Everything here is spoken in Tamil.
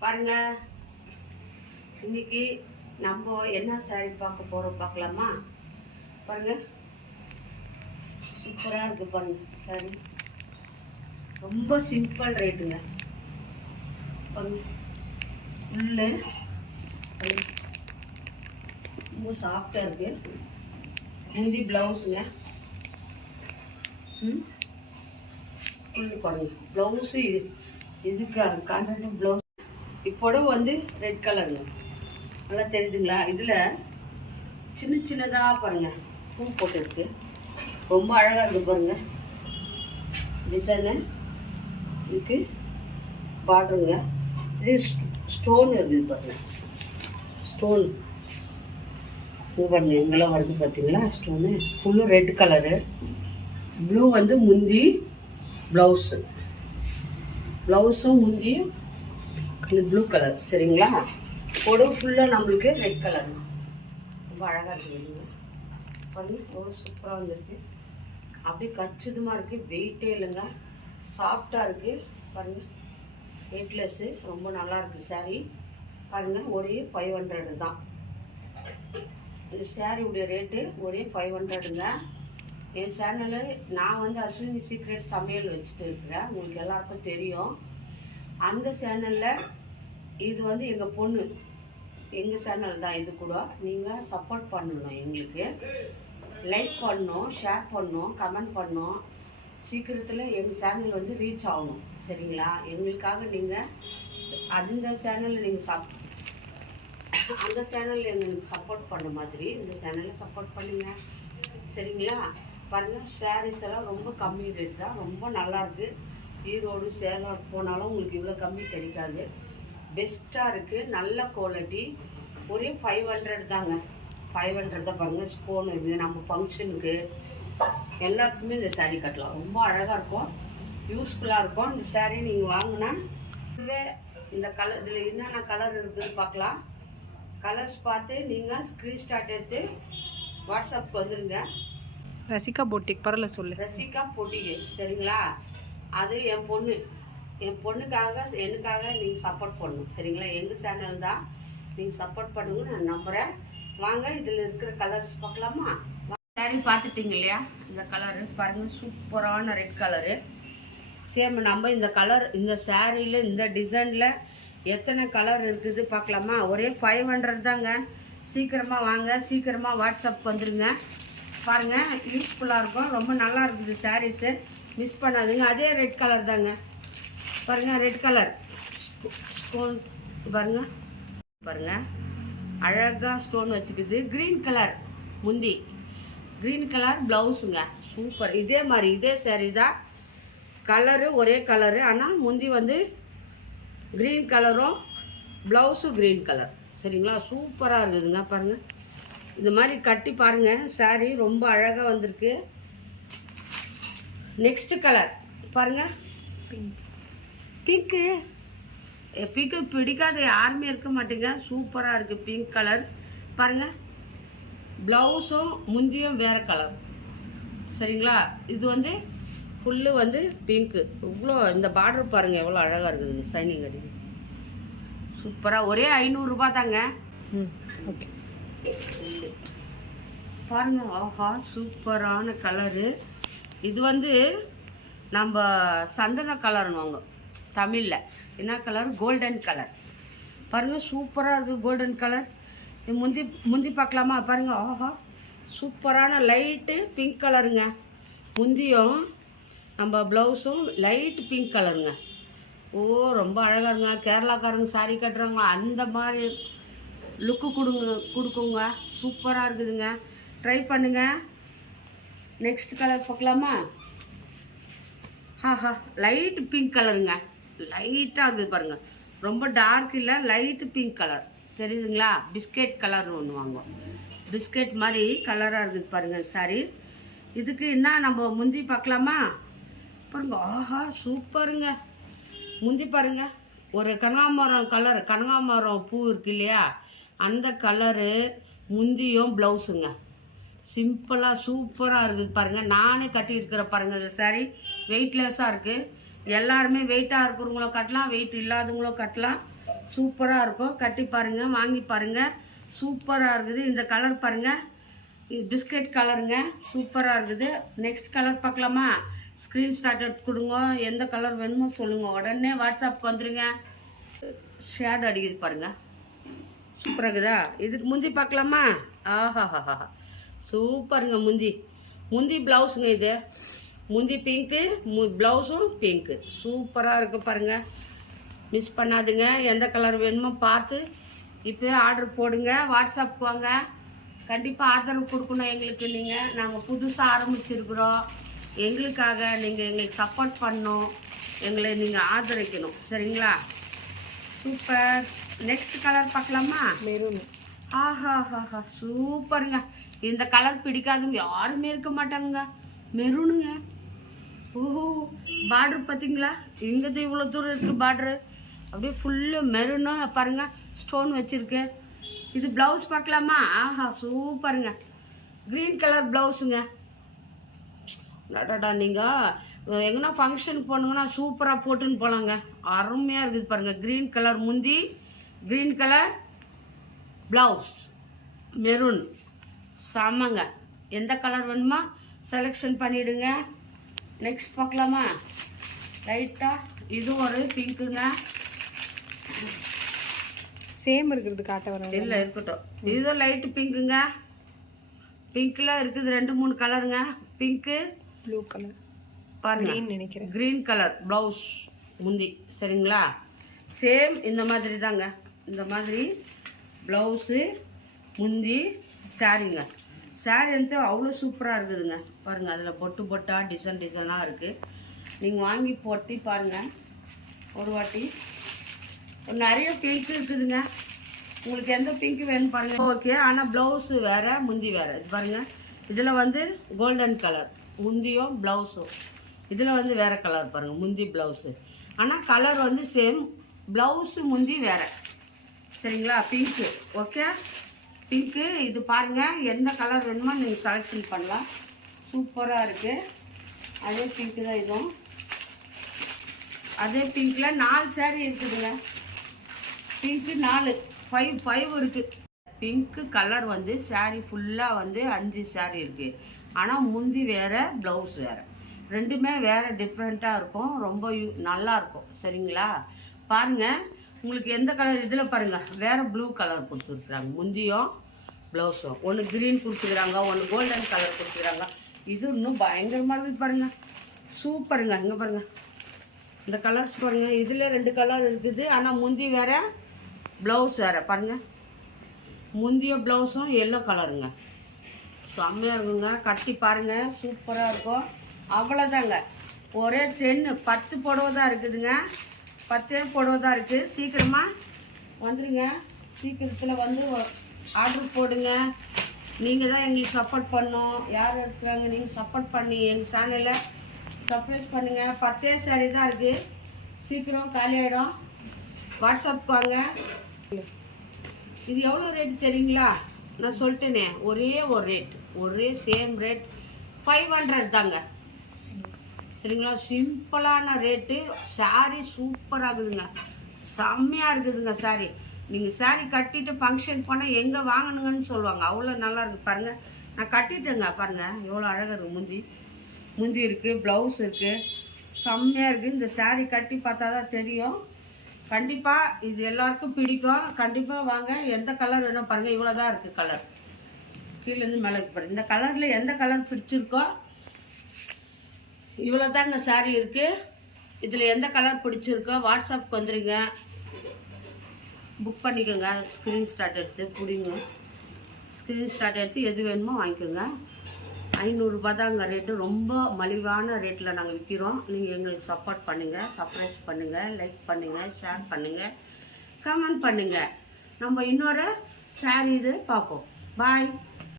பாருங்க. இன்னைக்கு நம்ம என்ன சாரி பார்க்க போறோம் பார்க்கலாமா? பாருங்க. சூப்பரா இருக்கு பாருங்க சாரி ரொம்ப சிம்பிள் ரேட்டுங்க பாருங்க. ரொம்ப சாஃப்டா இருக்கு. முந்தி பிளவுஸுங்க ம். ஃபுல்லு பாருங்க. ப்ளவுஸு இது இதுக்கு? கான்ட்ராக்ட் ப்ளவுஸ் இப்போடவு வந்து ரெட் கலருங்க நல்லா தெரியுதுங்களா? இதில் சின்ன சின்னதாக பாருங்கள் பூ போட்டுருக்கு. ரொம்ப அழகாக இருக்குது பாருங்கள் டிசைனு இதுக்கு பார்டருங்க இது ஸ்டோன் இருக்குது பாருங்கள் ஸ்டோன் இது பாருங்க இங்கெல்லாம் வருது பார்த்தீங்களா ஸ்டோனு ஃபுல்லும் ரெட் கலரு ப்ளூ வந்து முந்தி ப்ளவுஸு ப்ளவுஸும் முந்தியும் ப்ளூ கலர் சரிங்களா? உடம்பு ஃபுல்லாக நம்மளுக்கு ரெட் கலர் ரொம்ப அழகாக இருக்குது பாருங்க. எவ்வளோ சூப்பராக வந்திருக்கு. அப்படியே கச்சிதமாக இருக்குது வெயிட்டே இல்லைங்க. சாஃப்டாக இருக்குது பாருங்கள் வெயிட்லெஸ்ஸு ரொம்ப நல்லா இருக்குது பாருங்கள் ஒரே ஃபைவ் ஹண்ட்ரடு தான். இந்த சாரியுடைய ரேட்டு ஒரே ஃபைவ் ஹண்ட்ரடுங்க என் சேனலு நான் வந்து அஸ்வினி சீக்ரெட் சமையல் வச்சுட்டு இருக்கிறேன். உங்களுக்கு எல்லாருக்கும் தெரியும். அந்த சேனலில் இது வந்து எங்கள் பொண்ணு. எங்கள் சேனல் தான் இது கூட. நீங்கள் சப்போர்ட் பண்ணணும் எங்களுக்கு. லைக் பண்ணும் ஷேர் பண்ணும் கமெண்ட் பண்ணும். சீக்கிரத்தில் எங்கள் சேனல் வந்து ரீச் ஆகணும் சரிங்களா? எங்களுக்காக நீங்கள் அந்த சேனலில் நீங்கள் சப் அந்த சேனலில் எங்களுக்கு சப்போர்ட் பண்ண மாதிரி இந்த சேனலில் சப்போர்ட் பண்ணுங்கள் சரிங்களா? பாருங்கள் சாரீஸ் எல்லாம் ரொம்ப கம்மி ரேட் தான். ரொம்ப நல்லாயிருக்கு ஈரோடு சேலம் போனாலும் உங்களுக்கு இவ்வளோ கம்மி கிடைக்காது. பெஸ்ட்டாக இருக்குது நல்ல குவாலிட்டி ஒரே ஃபைவ் ஹண்ட்ரட் தாங்க. ஃபைவ் ஹண்ட்ரட் தான் பாருங்க ஸ்போன் இருக்குது நம்ம ஃபங்க்ஷனுக்கு எல்லாத்துக்குமே இந்த saree கட்டலாம். ரொம்ப அழகாக இருக்கும். யூஸ்ஃபுல்லாக இருக்கும். இந்த saree நீங்கள் வாங்கினா இதுவே இந்த கலர் இதில் என்னென்ன கலர் இருக்குதுன்னு பார்க்கலாம். கலர்ஸ் பார்த்து நீங்கள் ஸ்க்ரீன்ஷாட் எடுத்து வாட்ஸ்அப்க்கு வந்துடுங்க ரசிகா போட்டிக் பரவாயில்ல சொல்லு. ரசிகா பொட்டிக்கு சரிங்களா? அது என் பொண்ணு. என் பொண்ணுக்காக எனக்காக நீங்கள் சப்போர்ட் பண்ணணும். சரிங்களா? எங்கள் சேனல் தான் நீங்கள் சப்போர்ட் பண்ணுங்கன்னு நான் நம்புகிறேன் வாங்க இதில் இருக்கிற கலர்ஸ் பார்க்கலாமா? சாரி பார்த்துட்டீங்க இல்லையா? இந்த கலரு பாருங்க சூப்பரான ரெட் கலரு சேம் நம்ம இந்த கலர் இந்த சாரியில் இந்த டிசைனில் எத்தனை கலர் இருக்குது பார்க்கலாமா? ஒரே ஃபைவ் ஹண்ட்ரட் தாங்க. சீக்கிரமாக வாங்க சீக்கிரமாக வாட்ஸ்அப் வந்துடுங்க பாருங்கள் யூஸ்ஃபுல்லாக இருக்கும். ரொம்ப நல்லா இருக்குது சாரீஸு மிஸ் பண்ணாதுங்க. அதே ரெட் கலர் தாங்க. பாருங்கள் ரெட் கலர் ஸ்டோன் பாருங்க. பாருங்க. அழகாக ஸ்டோன் வச்சுக்குது. க்ரீன் கலர் முந்தி. க்ரீன் கலர் ப்ளவுஸுங்க சூப்பர் இதே மாதிரி இதே சேரீ தான். கலரு ஒரே கலரு ஆனால் முந்தி வந்து க்ரீன் கலரும் ப்ளவுஸும் க்ரீன் கலர் சரிங்களா? சூப்பராக இருக்குதுங்க பாருங்கள் இந்த மாதிரி கட்டி பாருங்கள் saree ரொம்ப அழகாக வந்திருக்கு. நெக்ஸ்ட் கலர் பாருங்கள் பிங்க்கு. பிங்க்கு பிடிக்காத யாருமே இருக்க மாட்டீங்க. சூப்பராக இருக்குது பிங்க் கலர். பாருங்கள் ப்ளவுஸும் முந்தியும் வேறு கலர். சரிங்களா? இது வந்து ஃபுல்லு வந்து பிங்க்கு. இவ்வளோ இந்த பார்டர் பாருங்கள் எவ்வளோ அழகாக இருக்குது ஷைனிங் அடிக்குது சூப்பராக ஒரே ஐநூறுரூபா தாங்க. ம் ஓகே. பாருங்க ஆஹா சூப்பரான கலரு. இது வந்து நம்ம சந்தன கலர்னுவாங்க. தமிழில். என்ன கலர் கோல்டன் கலர் பாருங்கள் சூப்பராக இருக்குது கோல்டன் கலர் முந்தி முந்தி பார்க்கலாமா? பாருங்க ஆஹா சூப்பரான லைட்டு பிங்க் கலருங்க முந்தியும் நம்ம ப்ளவுஸும் லைட் பிங்க் கலருங்க ஓ ரொம்ப அழகாக இருங்க கேரளாக்காரங்க சாரி கட்டுறவங்க அந்த மாதிரி லுக்கு கொடுங்க கொடுக்குங்க. சூப்பராக இருக்குதுங்க. ட்ரை பண்ணுங்க. நெக்ஸ்ட் கலர் பார்க்கலாமா? ஹாஹா லைட் பிங்க் கலருங்க லைட்டாக இருக்குது பாருங்கள் ரொம்ப டார்க் இல்லை லைட்டு பிங்க் கலர். தெரியுதுங்களா? பிஸ்கெட் கலர்னு ஒன்று வாங்குவோம். பிஸ்கெட் மாதிரி கலராக இருக்குது பாருங்கள் சாரி இதுக்கு என்ன நம்ம முந்தி பார்க்கலாமா? பாருங்க ஆஹா சூப்பருங்க. முந்தி பாருங்க ஒரு கனகாமரம் கலர் கனகாமரம் பூ இருக்கு இல்லையா? அந்த கலரு முந்தியும் ப்ளவுஸுங்க. சிம்பிளாக சூப்பராக இருக்குது பாருங்கள் நானே கட்டியிருக்கிற பாருங்கள் இந்த வெயிட்லெஸ்ஸாக இருக்குது எல்லாருமே வெயிட்டாக இருக்கிறவங்களும் கட்டலாம் வெயிட் இல்லாதவங்களும் கட்டலாம். சூப்பராக இருக்கும். கட்டி பாருங்கள் வாங்கி பாருங்கள் சூப்பராக இருக்குது. இந்த கலர் பாருங்கள் இது பிஸ்கட் கலருங்க சூப்பராக இருக்குது. நெக்ஸ்ட் கலர் பார்க்கலாமா? ஸ்க்ரீன்ஷாட் எடுத்து கொடுங்க. எந்த கலர் வேணுமோ சொல்லுங்கள் உடனே வாட்ஸ்அப்புக்கு வந்துடுங்க ஷேட் அடிக்குது பாருங்கள் சூப்பராக இருக்குதா? இதுக்கு முந்தி பார்க்கலாமா? ஆஹாஹாஹா. சூப்பருங்க முந்தி. முந்தி ப்ளவுஸுங்க இது. முந்தி பிங்க்கு மு ப்ளவுஸும் பிங்க்கு சூப்பராக இருக்குது பாருங்கள் மிஸ் பண்ணாதுங்க. எந்த கலர் வேணுமோ பார்த்து இப்போயே ஆர்டர் போடுங்க. வாட்ஸ்அப் வாங்க கண்டிப்பாக ஆதரவு கொடுக்கணும் எங்களுக்கு நீங்கள் நாங்கள் புதுசாக ஆரம்பிச்சிருக்கிறோம். எங்களுக்காக நீங்கள் எங்களுக்கு சப்போர்ட் பண்ணணும். எங்களை நீங்கள் ஆதரிக்கணும். சரிங்களா? சூப்பர். நெக்ஸ்ட் கலர் பார்க்கலாமா? மெரூன் ஆஹாஹாஹா. சூப்பருங்க. இந்த கலர் பிடிக்காதுங்க யாருமே இருக்க மாட்டாங்க மெரூனுங்க ஓஹோ பார்டர் பார்த்தீங்களா? இங்கே இவ்வளோ தூரம் இருக்குது பார்டரு அப்படியே ஃபுல்லு மெருனாக பாருங்க ஸ்டோன் வச்சுருக்கு இது ப்ளவுஸ் பார்க்கலாமா? ஆஹா சூப்பருங்க. க்ரீன் கலர் ப்ளவுஸுங்க டாடா நீங்கள் எங்கன்னா ஃபங்க்ஷனுக்கு போனீங்கன்னா சூப்பராக போட்டுன்னு போகலாங்க அருமையாக இருக்குது பாருங்கள் க்ரீன் கலர் முந்தி க்ரீன் கலர் ப்ளவுஸ் மெரூன் செம்மங்க. எந்த கலர் வேணுமா? செலெக்ஷன் பண்ணிவிடுங்க நெக்ஸ்ட் பார்க்கலாமா? ரைட்டாக இது ஒரு பிங்க்குங்க. சேம் இருக்கிறது காட்ட வர இல்லை இருக்கட்டும். இது லைட்டு பிங்க்குங்க. பிங்க்கில் இருக்குது ரெண்டு மூணு கலருங்க பிங்க்கு ப்ளூ கலர் க்ரீன் நினைக்கிறேன். க்ரீன் கலர் ப்ளவுஸ் முந்தி. சரிங்களா? சேம் இந்த மாதிரி தாங்க. இந்த மாதிரி ப்ளவுஸு முந்தி சாரீங்க சாரீ வந்து அவ்வளோ சூப்பராக இருக்குதுங்க. பாருங்கள் அதில் பொட்டு பொட்டாக டிசைன் டிசைனாக இருக்குது நீங்கள் வாங்கி போட்டி பாருங்கள் ஒரு வாட்டி. நிறைய பிங்க் இருக்குதுங்க. உங்களுக்கு எந்த பிங்க் வேணும் பாருங்கள் ஓகே ஆனால் ப்ளவுஸு வேறு முந்தி வேறு. இது பாருங்கள் இதில் வந்து கோல்டன் கலர் முந்தியும் ப்ளவுஸும் இதில் வந்து வேறு கலர் பாருங்கள் முந்தி ப்ளவுஸு ஆனால் கலர் வந்து சேம் ப்ளவுஸு முந்தி வேறு. சரிங்களா? பிங்க்கு ஓகே பிங்க்கு இது பாருங்கள் எந்த கலர் வேணுமோ நீங்கள் செலக்ஷன் பண்ணலாம். சூப்பராக இருக்குது அதே பிங்க்கு தான் இதுவும். அதே பிங்க்கில் நாலு சேரீ இருக்குதுங்க. பிங்க்கு நாலு ஃபைவ் ஃபைவ் இருக்குது பிங்க்கு கலர் வந்து சேரீ ஃபுல்லாக வந்து அஞ்சு சேரீ இருக்குது ஆனால் முந்தி வேறு ப்ளவுஸ் வேறு. ரெண்டுமே வேறு டிஃப்ரெண்ட்டாக இருக்கும். ரொம்ப யூ- நல்லாயிருக்கும் சரிங்களா? பாருங்கள் உங்களுக்கு எந்த கலர் இதில் பாருங்கள் வேறு ப்ளூ கலர் கொடுத்துருக்குறாங்க. முந்தியும் ப்ளவுஸும் ஒன்று க்ரீன் கொடுத்துக்கிறாங்க ஒன்று கோல்டன் கலர் கொடுத்துக்கிறாங்க. இது இன்னும் பயங்கரமாக இருக்குது பாருங்கள் சூப்பருங்க. இங்கே பாருங்கள் இந்த கலர்ஸ் பாருங்க. இதில் ரெண்டு கலர் இருக்குது. ஆனால் முந்தி வேறு ப்ளவுஸ் வேறு. பாருங்கள் முந்திய ப்ளவுஸும் எல்லோ கலருங்க செம்மையா இருக்குங்க. கட்டி பாருங்க. சூப்பராக இருக்கும். அவ்வளோதாங்க ஒரே டென்னு பத்து புடவை தான் இருக்குதுங்க. பத்தே போடுவதாக இருக்குது சீக்கிரமாக வந்துடுங்க சீக்கிரத்தில் வந்து ஆர்டர் போடுங்க. நீங்கள் தான் எங்களுக்கு சப்போர்ட் பண்ணணும். யார் இருக்கிறாங்க நீங்கள் சப்போர்ட் பண்ணி எங்கள் சேனலில் சர்ப்ரைஸ் பண்ணுங்கள் பத்தே சாரி தான் இருக்குது சீக்கிரம் காலி வாட்ஸ்அப் வாங்க. இது எவ்வளோ ரேட் தெரியுங்களா? நான் சொல்லிட்டேனே ஒரே ஒரு ரேட் ஒரே சேம் ரேட் ஃபைவ் ஹண்ட்ரட் தாங்க. சரிங்களா சிம்பிளான ரேட்டு சாரீ சூப்பராக இருக்குதுங்க. செம்மையாக இருக்குதுங்க saree. நீங்கள் saree கட்டிட்டு ஃபங்க்ஷன் போனால் எங்கே வாங்கணுங்கன்னு சொல்லுவாங்க. அவ்வளோ நல்லா இருக்குது பாருங்கள் நான் கட்டிட்டேங்க பாருங்கள் எவ்வளோ அழகாக இருக்குது முந்தி முந்தி இருக்குது ப்ளவுஸ் இருக்குது செம்மையாக இருக்குது இந்த சாரீ கட்டி பார்த்தா தான் தெரியும். கண்டிப்பாக இது எல்லாருக்கும் பிடிக்கும். கண்டிப்பாக வாங்க. எந்த கலர் வேணும் பாருங்கள் இவ்வளோ தான் இருக்குது கலர் கீழேருந்து மேலே பாருங்கள் இந்த கலரில் எந்த கலர் பிடிச்சிருக்கோ இவ்வளோ தாங்க saree இருக்குது இதில் எந்த கலர் பிடிச்சிருக்கோ வாட்ஸ்அப்க்கு வந்துடுங்க புக் பண்ணிக்கோங்க. ஸ்க்ரீன்ஷாட் எடுத்து பிடிங்க. ஸ்க்ரீன்ஷாட் எடுத்து எது வேணுமோ வாங்கிக்கோங்க. ஐநூறுரூபா தாங்க ரேட்டு ரொம்ப மலிவான ரேட்டில் நாங்கள் விற்கிறோம் நீங்கள் எங்களுக்கு சப்போர்ட் பண்ணுங்கள் சர்ப்ரைஸ் பண்ணுங்கள் லைக் பண்ணுங்கள் ஷேர் பண்ணுங்கள் கமெண்ட் பண்ணுங்கள் நம்ம இன்னொரு சாரி இது பார்ப்போம். பாய்